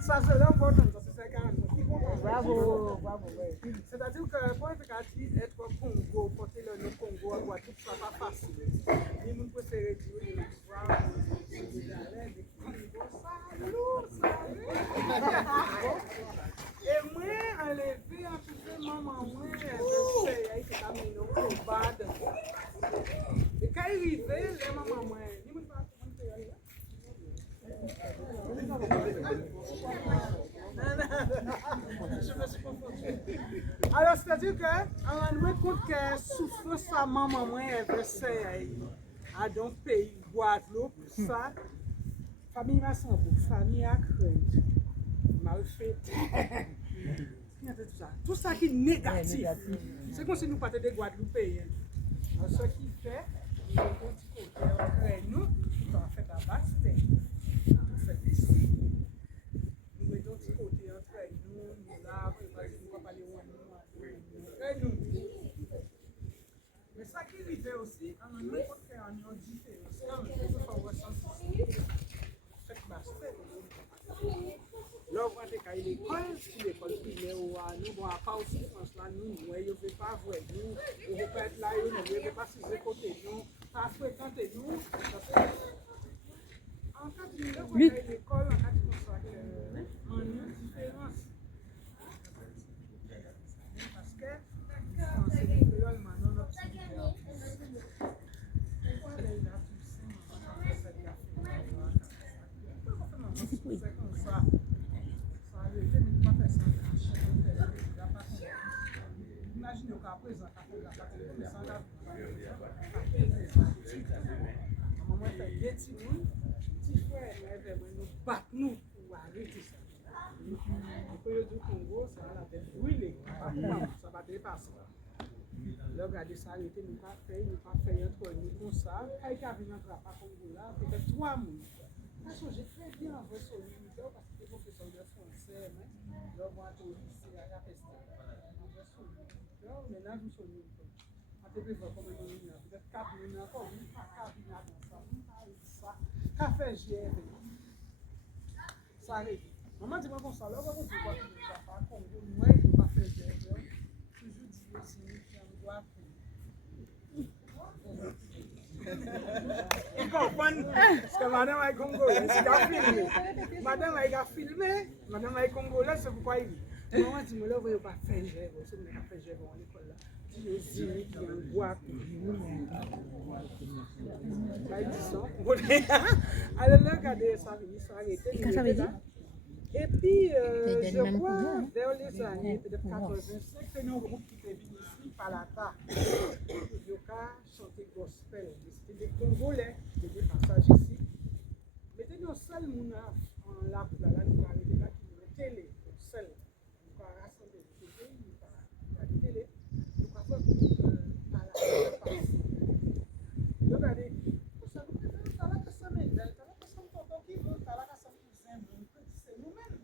Ça, c'est l'important, ça, c'est 40. Bravo, bravo. C'est-à-dire que pour être Congo, porter le nom Congo à Guadeloupe, ça va pas facile. Les gens peuvent se réduire, les voir, les Congo, salut. Et moi, enlever un peu de maman, moi, c'est caminé au bas. Et quand il arrive, les mamans, moi, ils me parlent de je me suis confondu. Alors, c'est-à-dire que, on a rendu compte que souffrance sa maman, moi, elle versait à dans le pays, Guadeloupe, ça, famille MASSEMBO, famille Accrède, mal fait. Tout ça qui est négatif. C'est comme si nous partions des Guadeloupéens. Alors, ce qui fait, nous avons un petit côté entre nous, qui ont fait la basse terre. On fait ici. Nous mettons un petit côté entre nous, nous là, nous ne pouvons pas parler entre nous. Mais ça qui arrive aussi, on a un autre fait en différence. Quand on fait ressentir, cette basse terre. Là, on va aller l'école, si l'école primaire ou à nous, bon, à part aussi, je pense là, nous, on ne veut pas voir nous, on ne veut pas être là, on ne veut pas se côté nous, pas fréquenter nous. En cas de l'école, en cas de consacrer, on a une différence. Parce que, quand c'est l'école, maintenant, notre petit c'est comme ça. Imaginez qu'à présent, maman fait des petits moules, petit frère, nous battre nous pour arrêter ça. Le pays du Congo, ça va la tête brûlée, ça va dépasser. Là, regardez ça, arrêter, nous pas faire entre nous comme ça. Quand il y a un Congo là, peut-être 3 moules. J'ai très bien envoyé sur l'unité parce que c'est professeur de français, mais je vois au lycée à la peste. Maintenant, je suis l'unité. On peut voir comment on est là. Peut-être 4 minutes encore, on pas 4 minutes dans ça. Café GR. Ça arrive. Maman dit moi comme ça, là, on va dire quoi que je ne sais pas. Congo, moi, je ne vais pas faire GR. Toujours dire aussi, je dois apprendre. Ils comprennent parce que madame est congolaise, elle a filmé. Madame a filmé, madame est congolaise, c'est pourquoi il dit. Maman dit, mais là, vous ne pouvez pas faire gère, vous ne pouvez pas faire gère en école là. Je dis, il y a un bois. Alors là, regardez, ça a arrêté. Et puis, je crois, vers les années peut-être 85, c'est un groupe qui est venu ici, Palata. Woulé Ô Ka, chanté gospel. C'était des Congolais, des passages ici. Mettez-nous au seul mouna en l'arbre, là, nous arrêter là, qui nous télé, seul. Nous avons rassemblé les pays, nous avons télé, nous avons fait à la passe. Regardez, ça nous fait ça là que ça m'aide, ça là que ça me tonton qui monte, ça là que ça me cousin, c'est nous-mêmes.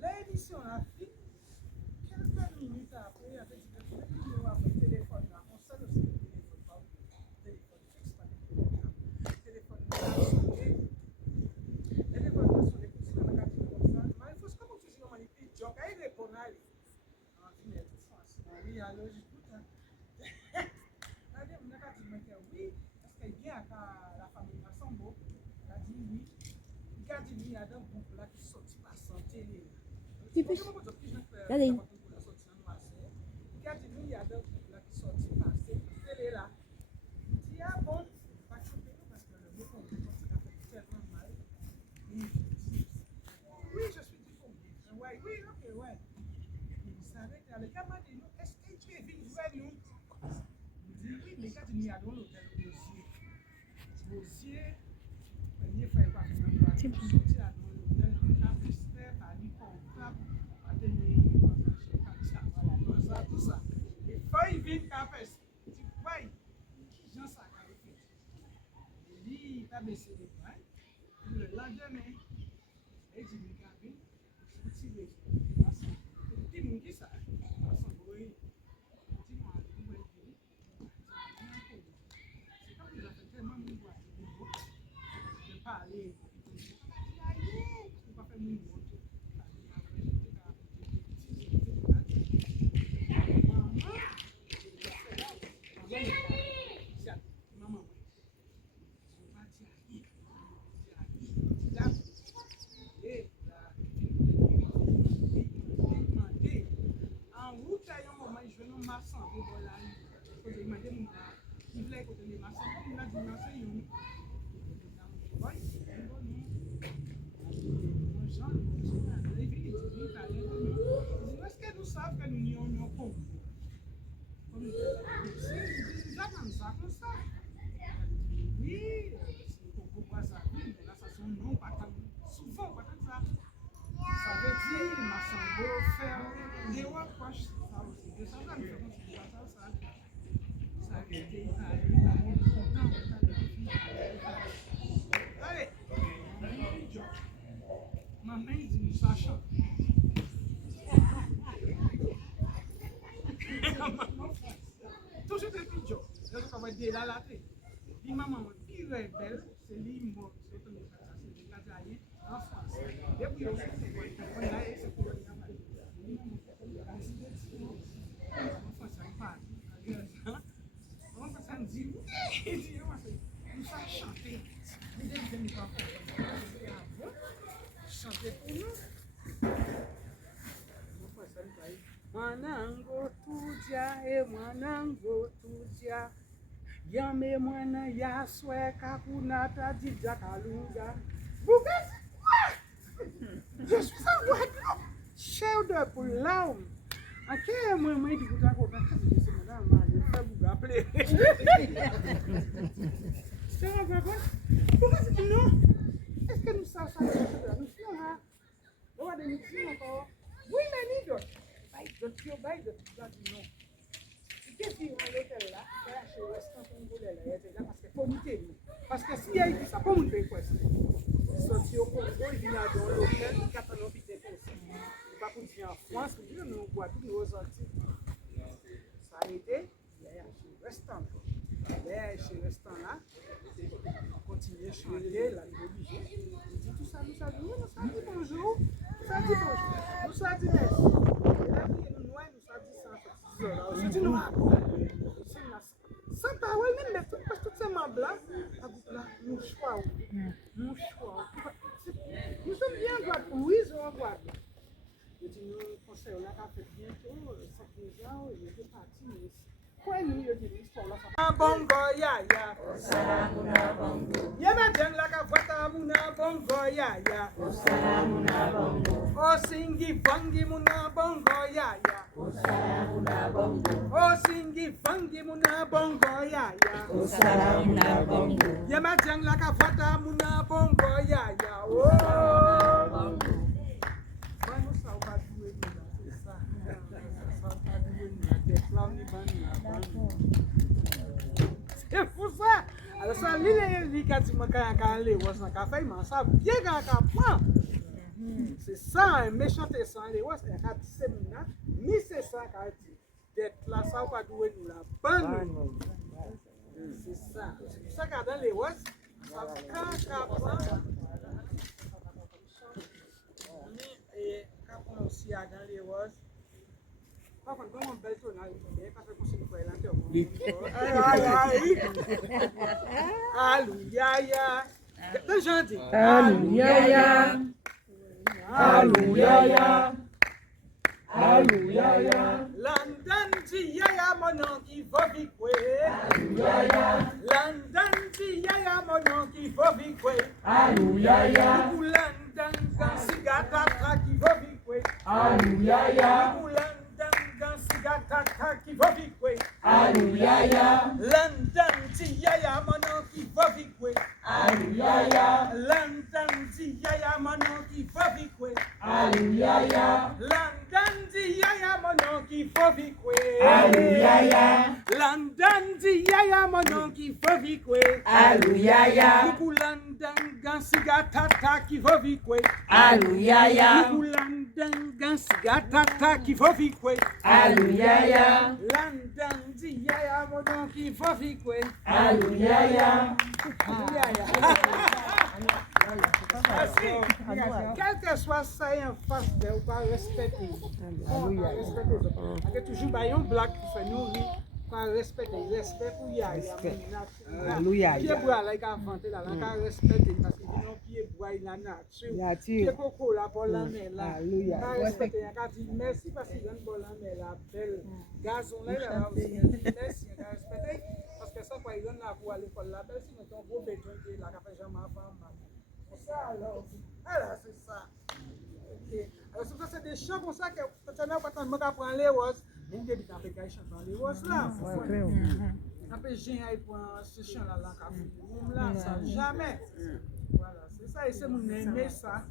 L'édition a fait quelques minutes après, avec le téléphone là, on sait aussi le téléphone, pas le téléphone fixe, pas le téléphone. Le téléphone là, sonné. Le téléphone là, sonné, pour ça, on a dit comme ça. Mais il faut se comme tu dis, on a dit, donc, il répond à lui. On dit, mais tout ça, oui, alors j'écoute. On a dit, oui, est-ce qu'il y a la famille MASSEMBO? On a dit oui. Il a dit, il y a un groupe là qui sortit par santé. Regardez. Il a dit, il y a un groupe là qui sortit par télé là. Il dit, ah bon, pas choqué parce que le mot qu'on dit, ça fait tellement mal. Et je dis, oui, je suis du Congo. Ouais, oui, ok, ouais. Il savait que le gars m'a dit, est-ce que tu es venu jouer nous? Il dit, oui, mais il a dit, il y a dans l'hôtel Osier. Premier frère, pas sorti là dans l'hôtel, Atelier, tout ça. Et quand il vient campus, il dit, ouais, qui j'en sais qu'à le faire? Il dit, il a baissé les bras. Le lendemain, il dit, il a vu, il dit, il dit, il dit, ça. C'est comme il a fait tellement de parler. Est-ce que nous savons que nous n'y sommes pas? Comme ça, comme ça. Oui, c'est pour ça, là, ça son nom, pas souvent, pas comme ça. Ça veut dire, Massembo faire Léwoz proche, ça aussi. De ça, ça me fait considérer ça. Ça a été content. Allez, maman dit, nous sachons. Toujours des pigeons. Ça va dire là, là, les mamans qui rebelle, c'est les mots, c'est les Ateliers en France. Depuis aussi, c'est quoi? On a essayé de faire ça dit, nous sommes chantés. Chanter pour nous. Mwanangu tuja, mwanangu tuja. Yame mwana yaswe kakunata dija kalunga. Bougas? Je suis en Guadeloupe. Chef pour l'homme. À quel moment il dit que tu as dit que madame m'a fait vous appeler? C'est un papa? Pourquoi c'est que non? Est-ce que nous savons ça? Nous sommes là. Nous avons des missions encore. Oui, mais ni d'autres. D'autres, non. Qu'est-ce qu'il y a à l'hôtel là? Chez le restaurant congolais là, parce que faut noter. Parce que s'il y a dit ça, pas mon pays quoi. Sorti au Congo, il vient dans l'hôtel, il capte un hôpital comme ça. Il ne pas pour dire en France, il dit nous boit tous nos sorties. Ça a été, il y a chez le restaurant. Il y a chez le restaurant là, on continue à chanter, la religion. Il dit tout ça, nous ça dit bonjour, nous ça dit bonjour, nous ça dit merci. Et là, nous noyons, nous ça dit ça. Je dis non, sans parole, même les trucs, parce que tous ces membres là, nous choix. Nous sommes bien en Guadeloupe, oui, ils sont en Guadeloupe. Je dis, nous conseillons là qu'à faire bientôt, 5 ans, il est parti. Quoi, nous, il dit l'histoire là. Bongo, ya. Salamuna bongo. Yema deng la ka vata muna bongo, ya. Salamuna bongo. O singi vangi muna bongo, ya. Salamuna bongo. O singi vangi muna bongo, ya. Salamuna bongo. Yema deng la ka vata muna bongo, ya. Oh, bongo. Manu sa va doué nous c'est ça. Ça va doué nous des plans ni ban. C'est pour ça. Alors ça les quand tu me quand Léwoz na ka fait man ça bien quand prend. C'est ça un méchant sans Léwoz et quand c'est mina ni c'est ça quand dit d'être là ça va doué nous la ban. C'est ça. C'est pour ça quand dans Léwoz ça quand prend et quand on aussi a dans Léwoz. Par contre, comment belle tonale, parce que c'est une fois Alléluia. Dans gentil. Alléluia. Alléluia. Alléluia. London dit yaya mon qui va vivre. Alléluia. London dit yaya mon qui va vivre. Alléluia. London quand cigata qui va vivre. Alléluia. Sigata qui va vivre. Alléluia. London dit yaya mon qui va vivre. Alléluia. London dit yaya mon qui va vivre. Alléluia. London dit yaya mon qui va vivre. Alléluia. London dit yaya mon qui va vivre. Alléluia. Coucou London gan sigata qui va vivre. Alléluia. Coucou London gan sigata qui va vivre. Alléluia. London dit yaya mon qui va vivre. Alléluia. Merci. Quel que soit ça en face de ou pas respecter. Avec toujours un blague qui fait nous rire. Pas respecter, respect pour yaya. Alléluia. Pied bois là il a inventé là, il a respecter parce que non pied bois il a nature. Pied coco là pour la mer là. Alléluia. Pas respecter, il a dit merci parce qu'il donne pour la mer la belle. Gazon là il a aussi dit merci, il a respecté parce que ça ça quoi, il y en a pour aller à l'école là, si nous avons un gros béton qui est là, qui fait jamais avant mal. C'est ça alors. Alors c'est ça. Ok. Alors c'est des chants comme ça que quand on a pas tant de monde à prendre les roses, même des bêtes avec les chants les roses là. On peut gérer pour ce chant là là, ça jamais. Voilà, c'est ça et c'est mon aimé ça.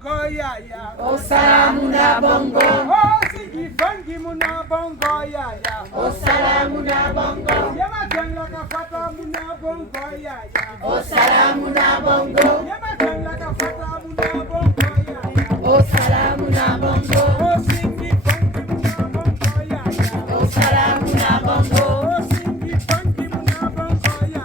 Goyaya. Osalamuna bongo. Oh, sigi fangi muna bongo yaya. Osalamuna bongo. Yama jangla ka fata muna bongo yaya. Osalamuna bongo. Yama jangla ka fata muna bongo yaya. Osalamuna bongo. Oh, sigi fangi muna bongo yaya. Osalamuna bongo. Oh, sigi fangi muna bongo yaya.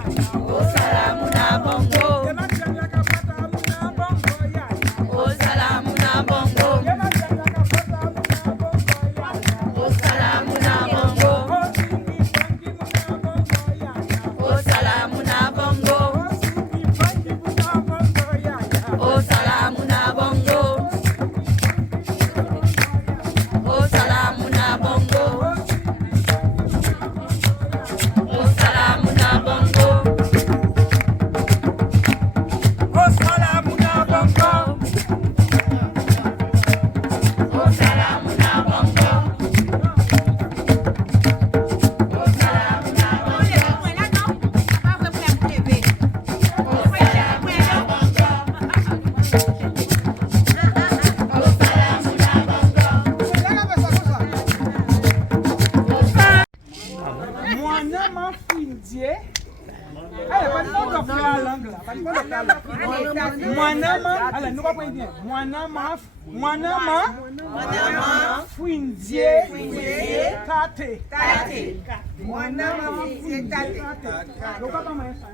Osalamuna bongo. Yama jangla ka fata muna bongo yaya. Osalamuna bongo. Yama jangla ka fata muna bongo yaya. Osalamuna bongo. Oh, sigi fangi muna bongo yaya. Osalamuna bongo. Oh, sigi fangi muna bongo yaya. Osalamuna bongo. Osalamuna bongo. Osalamuna bongo. Osalamuna bongo. Osalamuna bongo. Mwana mafindie. Allez, pas de faire la langue là. Pas de faire la langue. Mwana ma. Allez, nous va pas bien. Mwana ma findie. Tate. Mwana ma findie tate. Donc pas mal ça.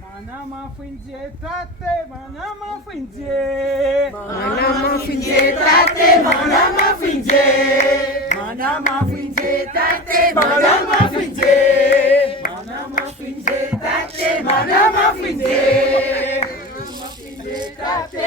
Mwana ma findie tate. Mwana ma findie. Mana mafindie tate, mana mafindie. Mwana ma findie tate. Mana mafindie. Mana mafindie tate, mana mafindie. Tate,